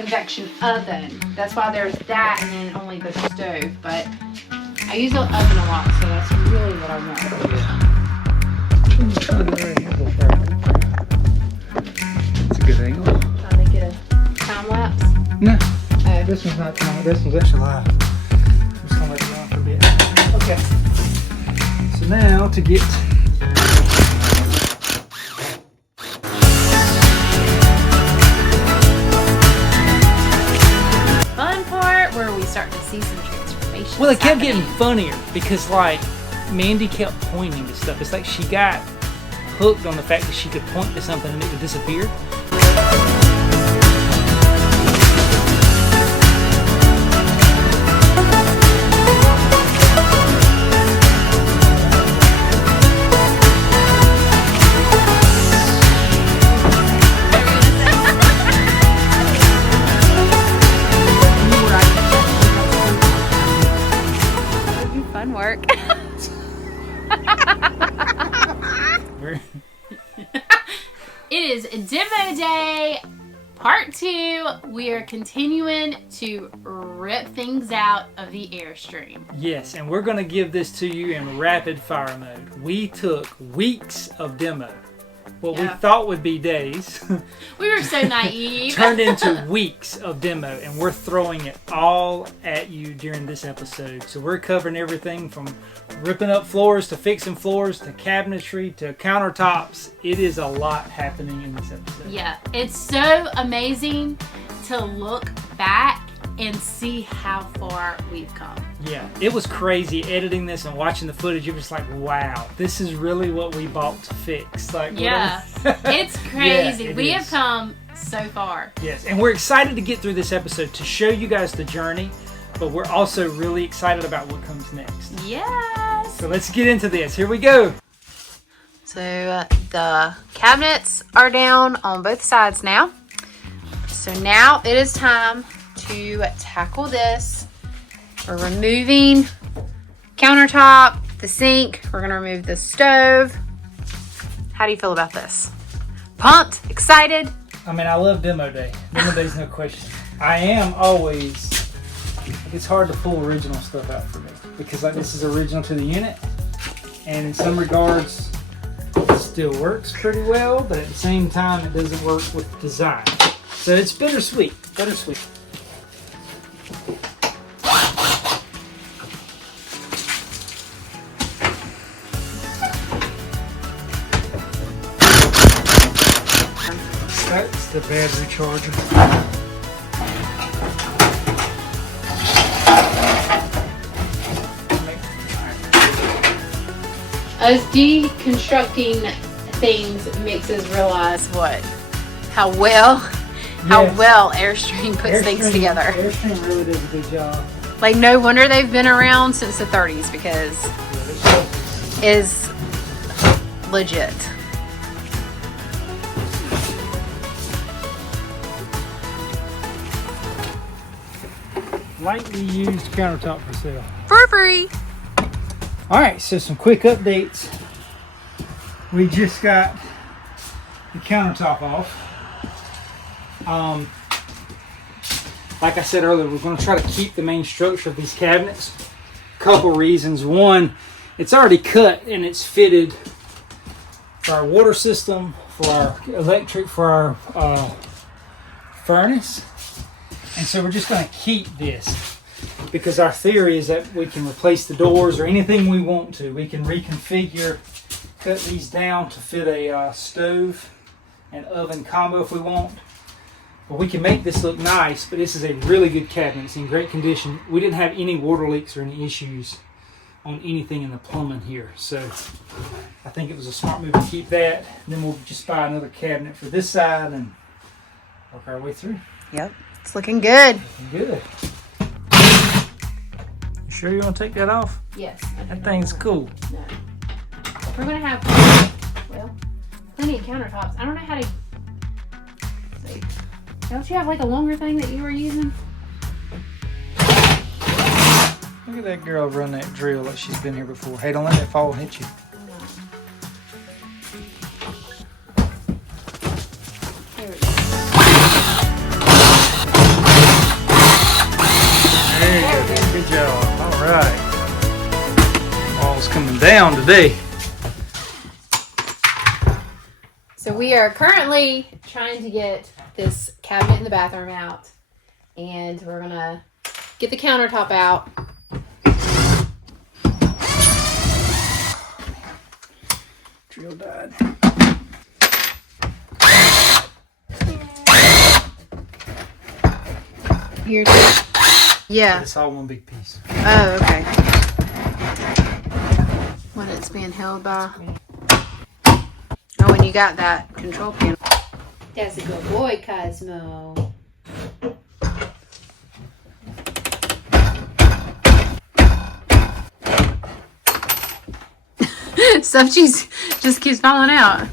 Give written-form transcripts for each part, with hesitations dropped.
convection oven. That's why there's that and then only the stove. But I use the oven a lot, so that's really what I want. That's a good angle. Trying to get a time lapse. No. Oh. This one's not time. This one's actually live. I'm just gonna let it on for a bit. Okay. So now to get fun part where we start to see some transformation. well, it kept getting funnier because like Mandy kept pointing to stuff. It's like she got hooked on the fact that she could point to something and it would disappear. Fun work. It is demo day part 2. We are continuing to rip things out of the Airstream. Yes, and we're going to give this to you in rapid fire mode. We took weeks of demo. What we thought would be days We were so naive. turned into weeks of demo, and we're throwing it all at you during this episode. So we're covering everything from ripping up floors to fixing floors to cabinetry to countertops. It is a lot happening in this episode. Yeah, it's so amazing to look back and see how far we've come. Yeah, it was crazy editing this and watching the footage. You're just like, wow, this is really what we bought to fix. Like, Yeah, it's crazy. Yeah, it We is. have come so far. Yes, and we're excited to get through this episode to show you guys the journey, but we're also really excited about what comes next. Yes. So let's get into this. Here we go. So the cabinets are down on both sides now. So now it is time to tackle this. We're removing countertop, the sink. We're gonna remove the stove. How do you feel about this? Pumped? Excited? I mean, I love demo day. Demo day's no question. I am always, it's hard to pull original stuff out for me because like this is original to the unit, and in some regards it still works pretty well, but at the same time it doesn't work with design. So it's bittersweet, bittersweet. That's the battery charger. Us deconstructing things makes us realize what? How well Airstream puts things together. Airstream really does a good job. Like, no wonder they've been around since the 30s because it's legit. Lightly used countertop for sale. For free. All right, so some quick updates. We just got the countertop off. Like I said earlier, we're going to try to keep the main structure of these cabinets. Couple reasons. One, it's already cut and it's fitted for our water system, for our electric, for our furnace. And so we're just going to keep this because our theory is that we can replace the doors or anything we want to. We can reconfigure, cut these down to fit a stove and oven combo if we want. But we can make this look nice, but this is a really good cabinet. It's in great condition. We didn't have any water leaks or any issues on anything in the plumbing here. So I think it was a smart move to keep that. And then we'll just buy another cabinet for this side and work our way through. Yep, it's looking good. Good. You sure you want to take that off? Yes. That thing's cool. No. We're going to have, well, plenty of countertops. I don't know how to, see. Don't you have like a longer thing that you were using? Look at that girl run that drill like she's been here before. Hey, don't let that fall and hit you. There we go. down today. So we are currently trying to get this cabinet in the bathroom out, and we're gonna get the countertop out. Drill died. Here too. Yeah. It's all one big piece. Oh, okay. What it's being held by. Oh, and you got that control panel. That's a good boy, Cosmo. Stuff just keeps falling out.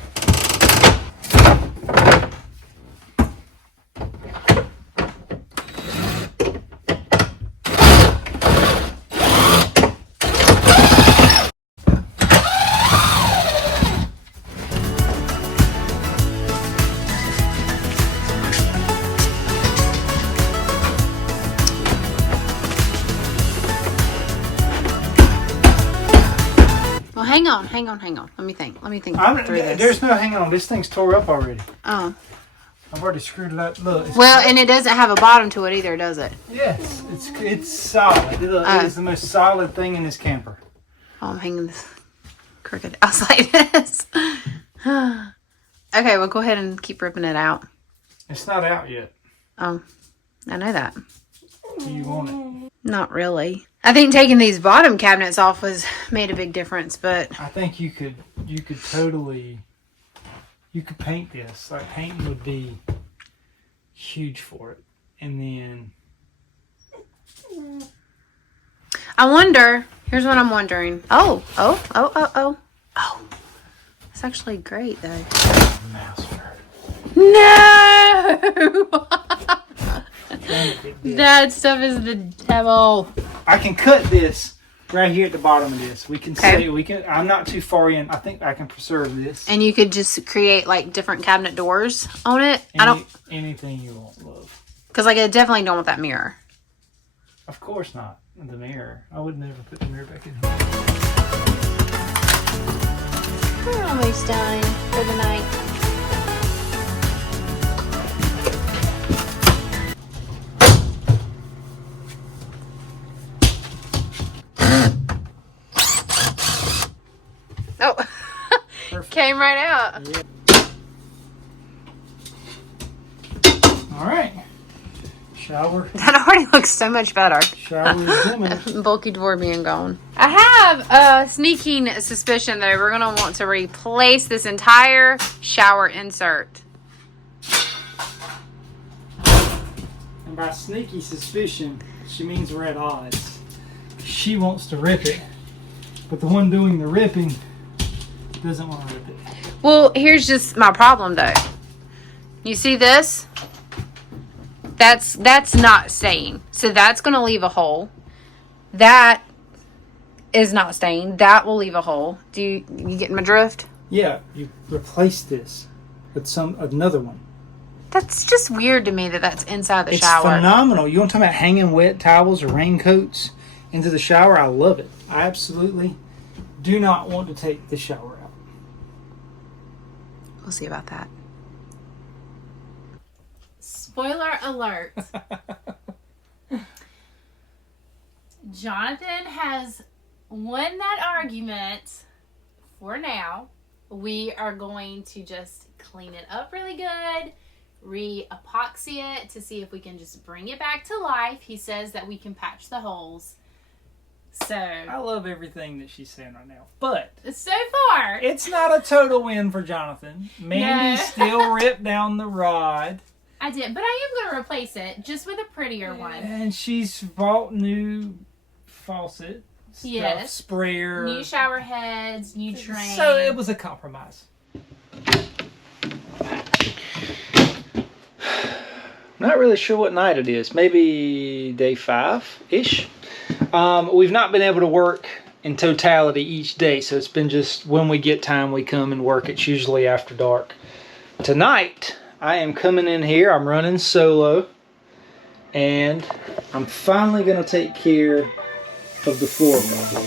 Hang on. Let me think through this. There's no hang on. This thing's tore up already. Oh. I've already screwed it up. Look. Well, and it doesn't have a bottom to it either, does it? Yes, it's solid. It is the most solid thing in this camper. Oh, I'm hanging this crooked. I was like this. Okay, well, go ahead and keep ripping it out. It's not out yet. Oh, I know that. Do you want it? Not really. I think taking these bottom cabinets off made a big difference, but I think you could totally paint this. Like painting would be huge for it. And then I wonder, here's what I'm wondering. Oh. It's actually great though. mouse fur. No! That stuff is the devil. I can cut this right here at the bottom of this. We can Okay. I'm not too far in. I think I can preserve this. And you could just create like different cabinet doors on it. Anything you want, love. Because like I definitely don't want that mirror. Of course not. The mirror. I would never put the mirror back in. We're almost done for the night. Oh, came right out. Yeah. All right. Shower. That already looks so much better. Shower is imminent. Bulky door being gone. I have a sneaking suspicion that we're going to want to replace this entire shower insert. And by sneaky suspicion, she means we're at odds. She wants to rip it, but the one doing the ripping doesn't want to rip it. Well, here's just my problem though. You see this? That's not staying. So that's going to leave a hole. That is not staying. That will leave a hole. You getting my drift? Yeah, you replace this with another one. That's just weird to me that that's inside the shower. It's phenomenal. You want to talk about hanging wet towels or raincoats into the shower? I love it. I absolutely do not want to take the shower out. We'll see about that. Spoiler alert. Jonathan has won that argument for now. We are going to just clean it up really good, re-epoxy it to see if we can just bring it back to life. He says that we can patch the holes. So I love everything that she's saying right now, but so far it's not a total win for Jonathan. Mandy still ripped down the rod. I did, but I am going to replace it just with a prettier one. And she's bought new faucet stuff, Yes. sprayer, New shower heads, new train. So it was a compromise. Not really sure what night it is. Maybe day 5-ish. We've not been able to work in totality each day, so it's been just when we get time we come and work. It's usually after dark. Tonight I am coming in here. I'm running solo, and I'm finally going to take care of the floor problem.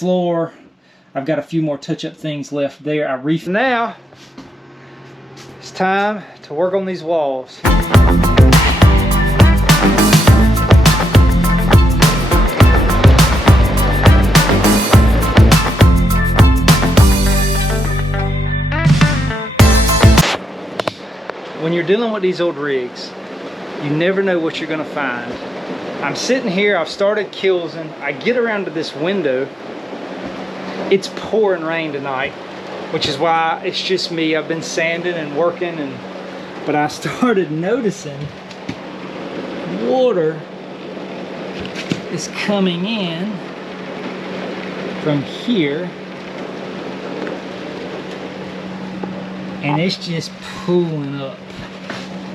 floor. I've got a few more touch-up things left there. Now, it's time to work on these walls. When you're dealing with these old rigs, you never know what you're gonna find. I'm sitting here, I've started kilsing. I get around to this window. It's pouring rain tonight, which is why it's just me. I've been sanding and working, but I started noticing water is coming in from here, and it's just pooling up.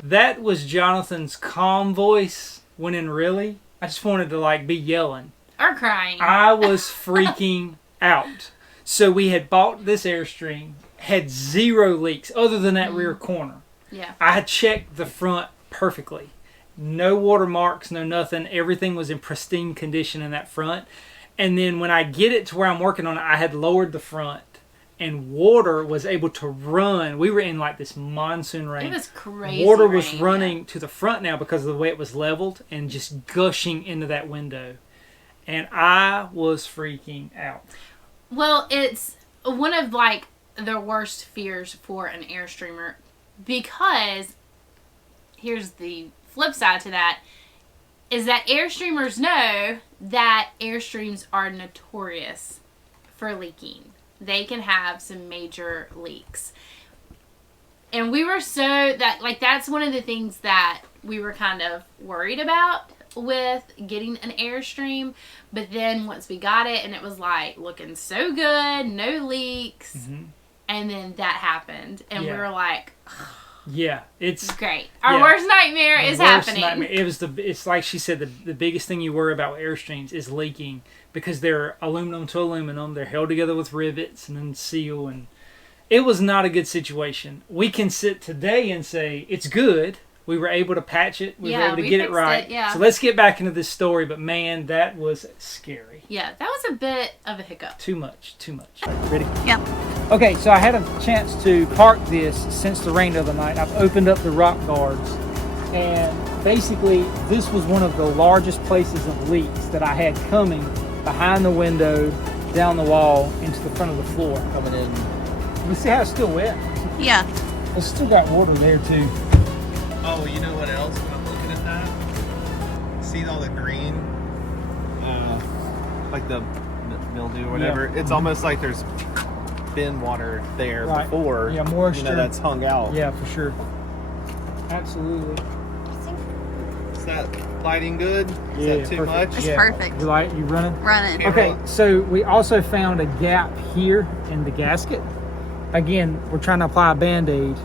That was Jonathan's calm voice, when in really, I just wanted to like be yelling. Or crying. I was freaking out. So we had bought this Airstream, had 0 leaks other than that rear corner. Yeah. I had checked the front perfectly. No watermarks, no nothing. Everything was in pristine condition in that front. And then when I get it to where I'm working on it, I had lowered the front. And water was able to run. We were in like this monsoon rain. It was crazy. Water was running to the front now because of the way it was leveled and just gushing into that window. And I was freaking out. Well, it's one of like the worst fears for an Airstreamer, because here's the flip side to that, is that Airstreamers know that Airstreams are notorious for leaking. They can have some major leaks. And we were that's one of the things that we were kind of worried about with getting an Airstream. But then once we got it and it was like looking so good, no leaks, and then that happened. And we were like, yeah, it's great. Our worst nightmare is happening. Nightmare. It's like she said, the biggest thing you worry about with Airstreams is leaking, because they're aluminum to aluminum. They're held together with rivets and then seal, and it was not a good situation. We can sit today and say it's good. We were able to patch it. We were able to get it right. So let's get back into this story. But man, that was scary. Yeah, that was a bit of a hiccup. Too much. Ready? Yeah. Okay, so I had a chance to park this since the rain the other night. I've opened up the rock guards, and basically this was one of the largest places of leaks that I had coming behind the window, down the wall, into the front of the floor. Coming in. You see how it's still wet? Yeah. It's still got water there too. Oh, you know what else when I'm looking at that? See all the green? Like the mildew or whatever. Yeah. It's almost like there's been water there before. Yeah, moisture. You know, that's hung out. Yeah, for sure. Absolutely. Is that lighting good? Is that too perfect. much? It's perfect. You running? Running. Okay, so we also found a gap here in the gasket. Again, we're trying to apply a Band-Aid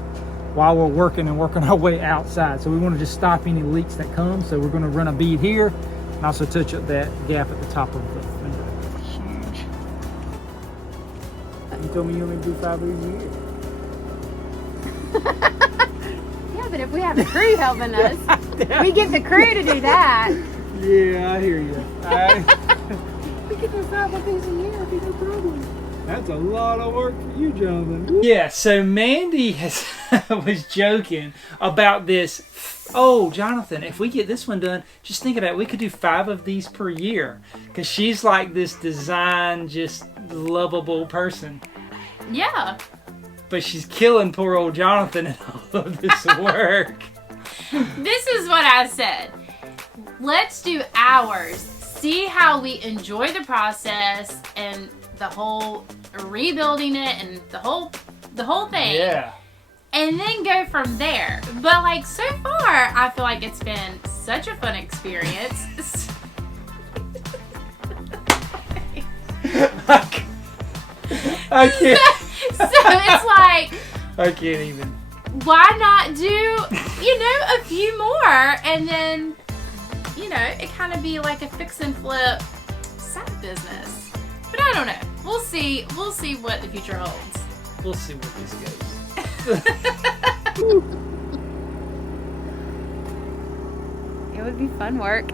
while we're working our way outside. So we want to just stop any leaks that come. So we're going to run a bead here and also touch up that gap at the top of the window. Huge. You told me you only do 5 of these a year. Yeah, but if we have a crew helping us, we get the crew to do that. Yeah, I hear you. We can do 5 of these a year, it'd be no problem. That's a lot of work for you, Jonathan. Yeah, so Mandy was joking about this. Oh, Jonathan, if we get this one done, just think about it. We could do 5 of these per year. Because she's like this design, just lovable person. Yeah. But she's killing poor old Jonathan in all of this work. This is what I said. Let's do ours. See how we enjoy the process and the whole rebuilding it and the whole thing. Yeah. And then go from there. But like so far, I feel like it's been such a fun experience. I can't. So it's like, I can't even. why not do, a few more, and then, it kind of be like a fix and flip side business. But I don't know. We'll see what the future holds. We'll see where this goes. It would be fun work.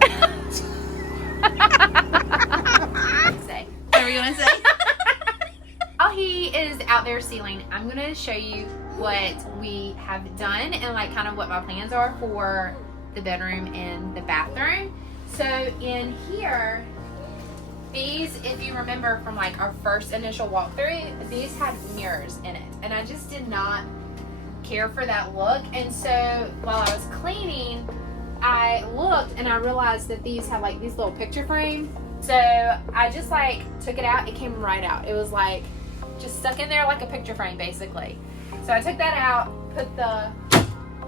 Say. What are we gonna say? he is out there sealing, I'm gonna show you what we have done and like kind of what my plans are for the bedroom and the bathroom. So in here, these, if you remember from like our first initial walkthrough, these had mirrors in it, and I just did not care for that look. And so while I was cleaning, I looked and I realized that these have like these little picture frames. So I just like took it out. It came right out. It was like just stuck in there like a picture frame basically. So I took that out, put the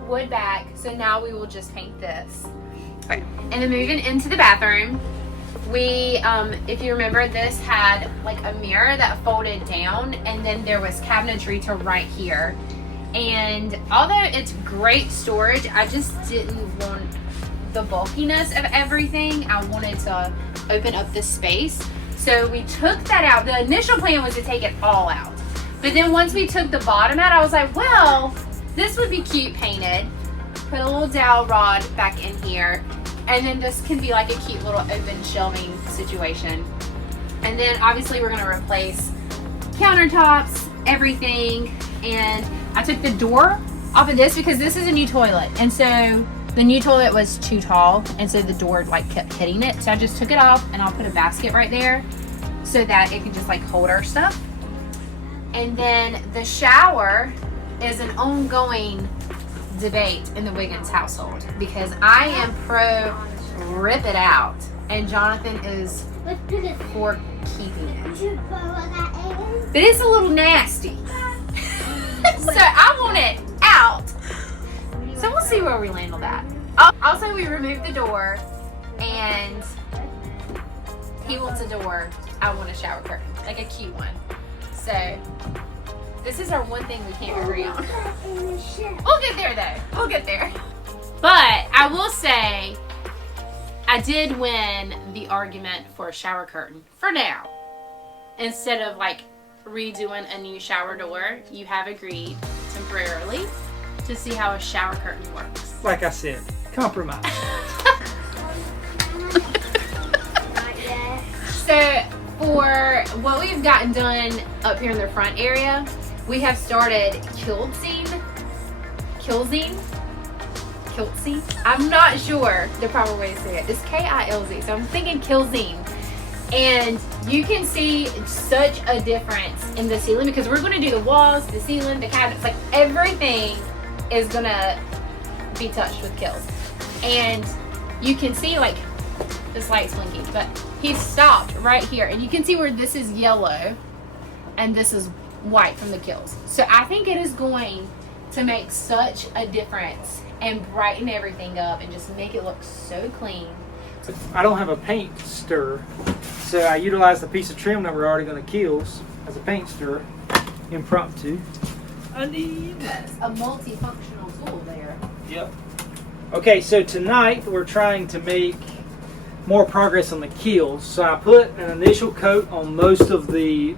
wood back. So now we will just paint this. Okay. And then moving into the bathroom, we, if you remember, this had like a mirror that folded down, and then there was cabinetry to right here. And although it's great storage, I just didn't want the bulkiness of everything. I wanted to open up the space. So we took that out. The initial plan was to take it all out. But then once we took the bottom out, I was like, well, this would be cute painted. Put a little dowel rod back in here. And then this can be like a cute little open shelving situation. And then obviously we're gonna replace countertops, everything. And I took the door off of this because this is a new toilet. And so the new toilet was too tall. And so the door like kept hitting it. So I just took it off, and I'll put a basket right there so that it can just like hold our stuff. And then the shower is an ongoing debate in the Wiggins household because I am pro rip it out and Jonathan is for keeping it. But it's a little nasty. So I want it out. So we'll see where we land on that. Also, we removed the door, and he wants a door. I want a shower curtain, like a cute one. So this is our one thing we can't agree on. We'll get there though. We'll get there. But I will say, I did win the argument for a shower curtain for now. Instead of like redoing a new shower door, you have agreed temporarily to see how a shower curtain works. Like I said, compromise. So for what we've gotten done up here in the front area, we have started kiltzing. I'm not sure the proper way to say it. It's K-I-L-Z, so I'm thinking kiltzing. And you can see such a difference in the ceiling because we're going to do the walls, the ceiling, the cabinets, like everything is going to be touched with kills. And you can see like this light's blinking, but he stopped right here, and you can see where this is yellow and this is white from the kills. So I think it is going to make such a difference and brighten everything up and just make it look so clean. I don't have a paint stirrer, so I utilized the piece of trim that we're already going to kills as a paint stirrer, impromptu. That's a multifunctional tool there. Yep. Okay, so tonight we're trying to make more progress on the keels. So I put an initial coat on most of the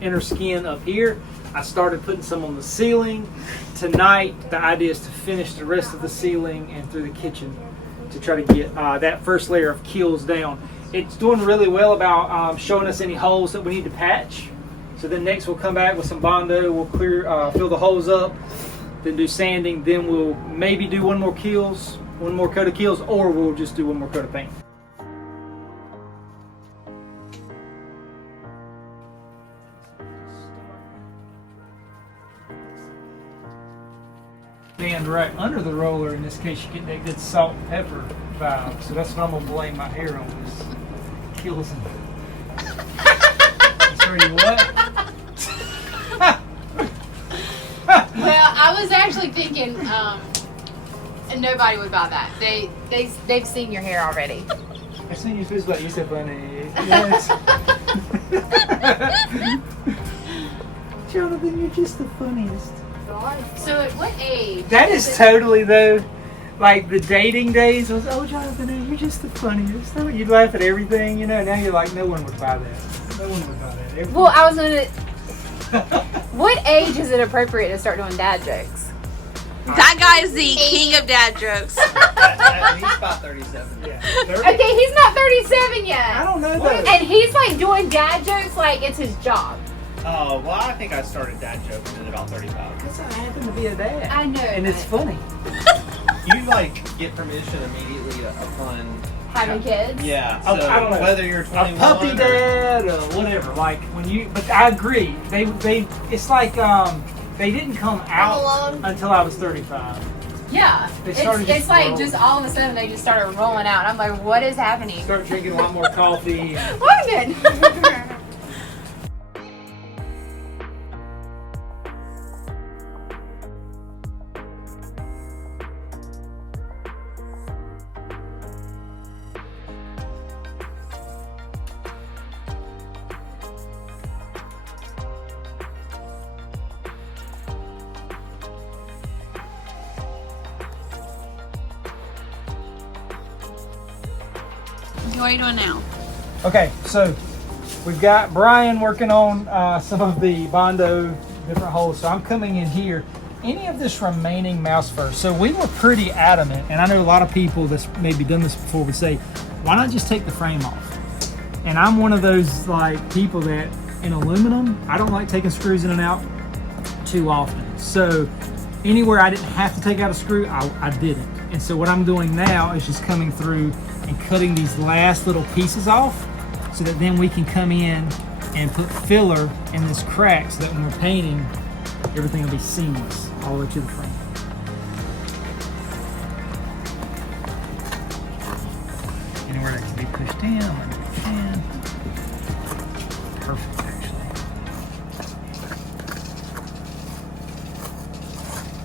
inner skin up here. I started putting some on the ceiling. Tonight the idea is to finish the rest of the ceiling and through the kitchen to try to get that first layer of keels down. It's doing really well about showing us any holes that we need to patch. So then next we'll come back with some Bondo, we'll clear, fill the holes up, then do sanding, then we'll maybe do one more coat of keels, or we'll just do one more coat of paint. Stand right under the roller. In this case, you get that good salt and pepper vibe. So that's what I'm gonna blame my hair on. Is kills and. Sorry, what? Well, I was actually thinking, nobody would buy that. They've seen your hair already. I seen you supposed to like you said funny. Yes. Jonathan, you're just the funniest. So at what age? That is totally though, like the dating days was, oh Jonathan, you're just the funniest. Oh, you'd laugh at everything, you know. Now you're like, no one would buy that. No one would buy that. Everything. Well, I was gonna. What age is it appropriate to start doing dad jokes? That guy is the king of dad jokes. He's about 37. Yeah. Okay, he's not 37 yet. I don't know though. And he's like doing dad jokes like it's his job. Oh, well, I think I started dad joking at about 35. Because I happen to be a dad. I know. And it's funny. You, like, get permission immediately upon... Having kids? Yeah, Oh, so I don't know. whether you're 21 A puppy or... dad or whatever. Like, when you... But I agree. They it's like, they didn't come out until I was 35. Yeah. They started It's like rolling. just all of a sudden they just started rolling out. I'm like, what is happening? Start drinking a lot more coffee. What is it? What are you doing now? Okay, so we've got Brian working on some of the Bondo different holes. So I'm coming in here. Any of this remaining mouse fur. So we were pretty adamant, and I know a lot of people that's maybe done this before would say, why not just take the frame off? And I'm one of those like people that in aluminum, I don't like taking screws in and out too often. So anywhere I didn't have to take out a screw, I didn't. And so what I'm doing now is just coming through and cutting these last little pieces off so that then we can come in and put filler in this crack so that when we're painting, everything will be seamless all the way to the frame. Anywhere that can be pushed in, like we can. Perfect, actually.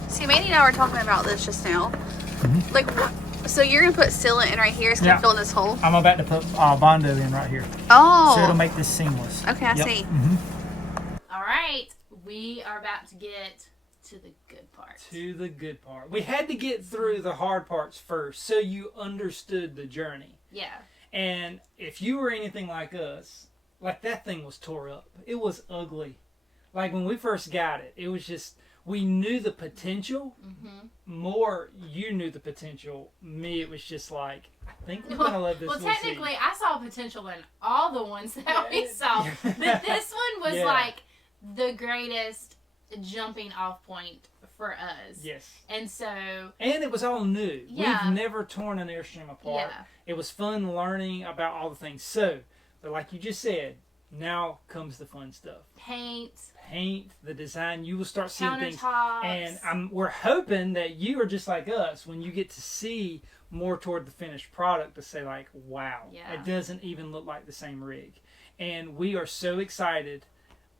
See, Mandy and I were talking about this just now. Like, so you're gonna put sealant in right here. It's gonna Yeah. fill in this hole. I'm about to put Bondo in right here. Oh. So it'll make this seamless. Okay, I Yep. see. All right. We are about to get to the good part. To the good part. We had to get through the hard parts first so you understood the journey. Yeah. And if you were anything like us, like that thing was tore up. It was ugly. Like when we first got it, it was just, we knew the potential. More, you knew the potential. Me, it was just like, I think we're going to let this Well, one technically, see. I saw potential in all the ones that we saw. But this one was Yeah. like the greatest jumping off point for us. Yes. And so, And it was all new. Yeah. We've never torn an Airstream apart. Yeah. It was fun learning about all the things. So, but like you just said, now comes the fun stuff. paint, Paint, the design, you will start seeing things. countertops. And we're hoping that you are just like us when you get to see more toward the finished product to say like, wow, Yeah. it doesn't even look like the same rig. And we are so excited.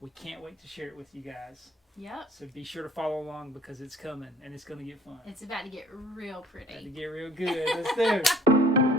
We can't wait to share it with you guys. Yep. So be sure to follow along because it's coming and it's going to get fun. It's about to get real About to pretty. get real good. Let's do it.